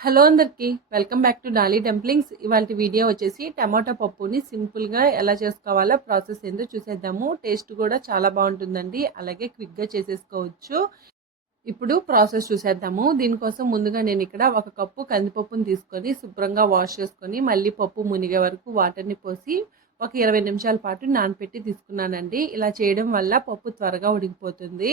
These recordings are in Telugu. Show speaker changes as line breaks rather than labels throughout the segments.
హలో అందరికి welcome back to Dolly dumplings. ఇవాళ వీడియో వచ్చేసి టమాటా పప్పుని సింపుల్గా ఎలా చేసుకోవాలో ప్రాసెస్ ఏందో చూసేద్దాము. టేస్ట్ కూడా చాలా బాగుంటుందండి. అలాగే క్విక్గా చేసేసుకోవచ్చు. ఇప్పుడు ప్రాసెస్ చూసేద్దాము. దీనికోసం ముందుగా నేను ఇక్కడ ఒక కప్పు కందిపప్పుని తీసుకొని శుభ్రంగా వాష్ చేసుకొని మళ్ళీ పప్పు మునిగే వరకు వాటర్ని పోసి ఒక ఇరవై నిమిషాల పాటు నానపెట్టి తీసుకున్నానండి. ఇలా చేయడం వల్ల పప్పు త్వరగా ఉడికిపోతుంది.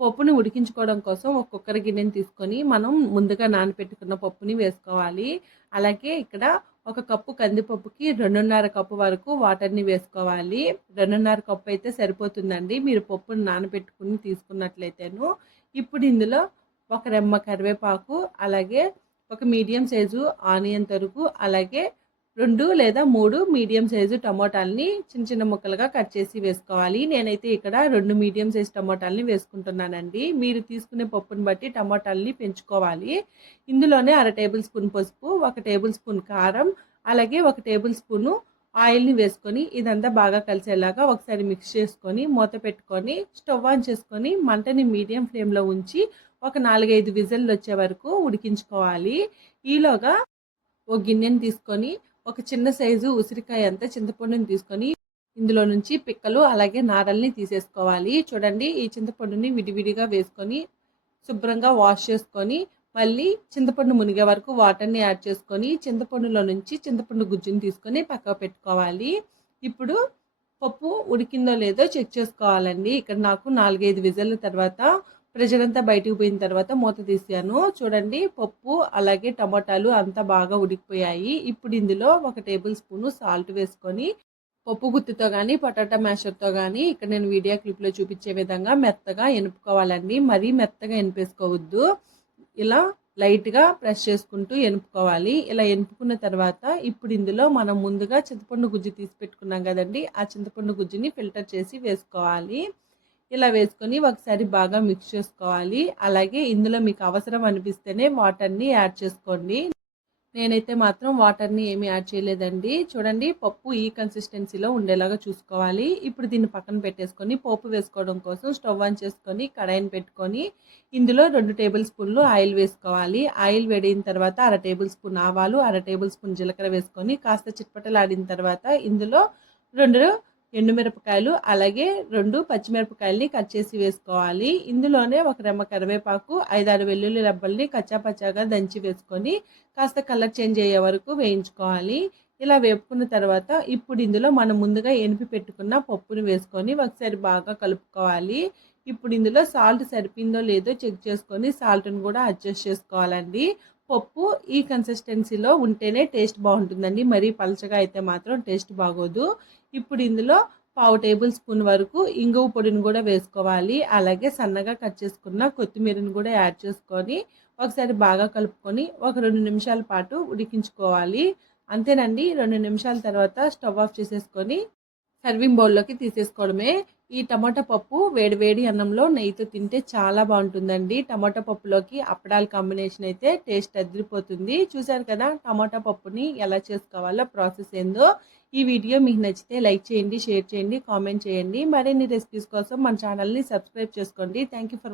పప్పుని ఉడికించుకోవడం కోసం ఒక కుక్కర గిన్నెని తీసుకొని మనం ముందుగా నానపెట్టుకున్న పప్పుని వేసుకోవాలి. అలాగే ఇక్కడ ఒక కప్పు కందిపప్పుకి రెండున్నర కప్పు వరకు వాటర్ని వేసుకోవాలి. రెండున్నర కప్పు అయితే సరిపోతుందండి. మీరు పప్పుని నానబెట్టుకుని తీసుకున్నట్లయితేను. ఇప్పుడు ఇందులో ఒక రెమ్మ కరివేపాకు అలాగే ఒక మీడియం సైజు ఆనియన్ తరుగు అలాగే రెండు లేదా మూడు మీడియం సైజు టమోటాలని చిన్న చిన్న ముక్కలుగా కట్ చేసి వేసుకోవాలి. నేనైతే ఇక్కడ రెండు మీడియం సైజు టమోటాలని వేసుకుంటున్నానండి. మీరు తీసుకునే పప్పుని బట్టి టమోటాలని పెంచుకోవాలి. ఇందులోనే అర టేబుల్ స్పూన్ పసుపు ఒక టేబుల్ స్పూన్ కారం అలాగే ఒక టేబుల్ స్పూను ఆయిల్ని వేసుకొని ఇదంతా బాగా కలిసేలాగా ఒకసారి మిక్స్ చేసుకొని మూత పెట్టుకొని స్టవ్ ఆన్ చేసుకొని మంటని మీడియం ఫ్లేమ్లో ఉంచి ఒక నాలుగైదు విజిల్లు వచ్చే వరకు ఉడికించుకోవాలి. ఈలోగా ఒక గిన్నెని తీసుకొని ఒక చిన్న సైజు ఉసిరికాయ అంతా చింతపండుని తీసుకొని ఇందులో నుంచి పిక్కలు అలాగే నారల్ని తీసేసుకోవాలి. చూడండి ఈ చింతపండుని విడివిడిగా వేసుకొని శుభ్రంగా వాష్ చేసుకొని మళ్ళీ చింతపండు మునిగే వరకు వాటర్ని యాడ్ చేసుకొని చింతపండులో నుంచి చింతపండు గుజ్జుని తీసుకొని పక్కకు పెట్టుకోవాలి. ఇప్పుడు పప్పు ఉడికిందో లేదో చెక్ చేసుకోవాలండి. ఇక్కడ నాకు నాలుగైదు విజల్ తర్వాత ప్రెషర్ అంతా బయటకు పోయిన తర్వాత మూత తీసాను చూడండి పప్పు అలాగే టమాటాలు అంతా బాగా ఉడికిపోయాయి. ఇప్పుడు ఇందులో ఒక టేబుల్ స్పూను సాల్ట్ వేసుకొని పప్పు గుత్తితో కానీ పొటాటా మ్యాషర్తో కానీ ఇక్కడ నేను వీడియో క్లిప్లో చూపించే విధంగా మెత్తగా ఎనుపుకోవాలండి. మరీ మెత్తగా ఎనిపేసుకోవద్దు. ఇలా లైట్గా ప్రెస్ చేసుకుంటూ ఎనుపుకోవాలి. ఇలా ఎనుపుకున్న తర్వాత ఇప్పుడు ఇందులో మనం ముందుగా చింతపండు గుజ్జు తీసి పెట్టుకున్నాం కదండి. ఆ చింతపండు గుజ్జుని ఫిల్టర్ చేసి వేసుకోవాలి. ఇలా వేసుకొని ఒకసారి బాగా మిక్స్ చేసుకోవాలి. అలాగే ఇందులో మీకు అవసరం అనిపిస్తేనే వాటర్ని యాడ్ చేసుకోండి. నేనైతే మాత్రం వాటర్ని ఏమి యాడ్ చేయలేదండి. చూడండి పప్పు ఈ కన్సిస్టెన్సీలో ఉండేలాగా చూసుకోవాలి. ఇప్పుడు దీన్ని పక్కన పెట్టేసుకొని పోపు వేసుకోవడం కోసం స్టవ్ ఆన్ చేసుకొని కడాయిని పెట్టుకొని ఇందులో రెండు టేబుల్ స్పూన్లు ఆయిల్ వేసుకోవాలి. ఆయిల్ వేడిన తర్వాత అర టేబుల్ స్పూన్ ఆవాలు అర టేబుల్ స్పూన్ జీలకర్ర వేసుకొని కాస్త చిట్పటలాడిన తర్వాత ఇందులో రెండు ఎండుమిరపకాయలు అలాగే రెండు పచ్చిమిరపకాయలని కట్ చేసి వేసుకోవాలి. ఇందులోనే ఒక రెమ్మ కరివేపాకు ఐదారు వెల్లుల్లి రబ్బల్ని కచ్చాపచ్చాగా దంచి వేసుకొని కాస్త కలర్ చేంజ్ అయ్యే వరకు వేయించుకోవాలి. ఇలా వేపుకున్న తర్వాత ఇప్పుడు ఇందులో మనం ముందుగా ఎనిపి పెట్టుకున్న పప్పుని వేసుకొని ఒకసారి బాగా కలుపుకోవాలి. ఇప్పుడు ఇందులో సాల్ట్ సరిపోయిందో లేదో చెక్ చేసుకొని సాల్ట్ని కూడా అడ్జస్ట్ చేసుకోవాలండి. పప్పు ఈ కన్సిస్టెన్సీలో ఉంటేనే టేస్ట్ బాగుంటుందండి. మరీ పలచగా అయితే మాత్రం టేస్ట్ బాగోదు. ఇప్పుడు ఇందులో పావు టేబుల్ స్పూన్ వరకు ఇంగువ పొడిని కూడా వేసుకోవాలి. అలాగే సన్నగా కట్ చేసుకున్న కొత్తిమీరని కూడా యాడ్ చేసుకొని ఒకసారి బాగా కలుపుకొని ఒక రెండు నిమిషాల పాటు ఉడికించుకోవాలి. అంతేనండి రెండు నిమిషాల తర్వాత స్టవ్ ఆఫ్ చేసేసుకొని సర్వింగ్ బౌల్లోకి తీసేసుకోవడమే. ఈ టమాటా పప్పు వేడివేడి అన్నంలో నెయ్యితో తింటే చాలా బాగుంటుందండి. టమాటా పప్పులోకి అప్పడాల కాంబినేషన్ అయితే టేస్ట్ అదిరిపోతుంది. చూసారు కదా టమాటా పప్పుని ఎలా చేసుకోవాలో ప్రాసెస్ ఏందో. ఈ వీడియో మీకు నచ్చితే లైక్ చేయండి షేర్ చేయండి కామెంట్ చేయండి. మరిన్ని రెసిపీస్ కోసం మన ఛానల్ని సబ్స్క్రైబ్ చేసుకోండి. Thank for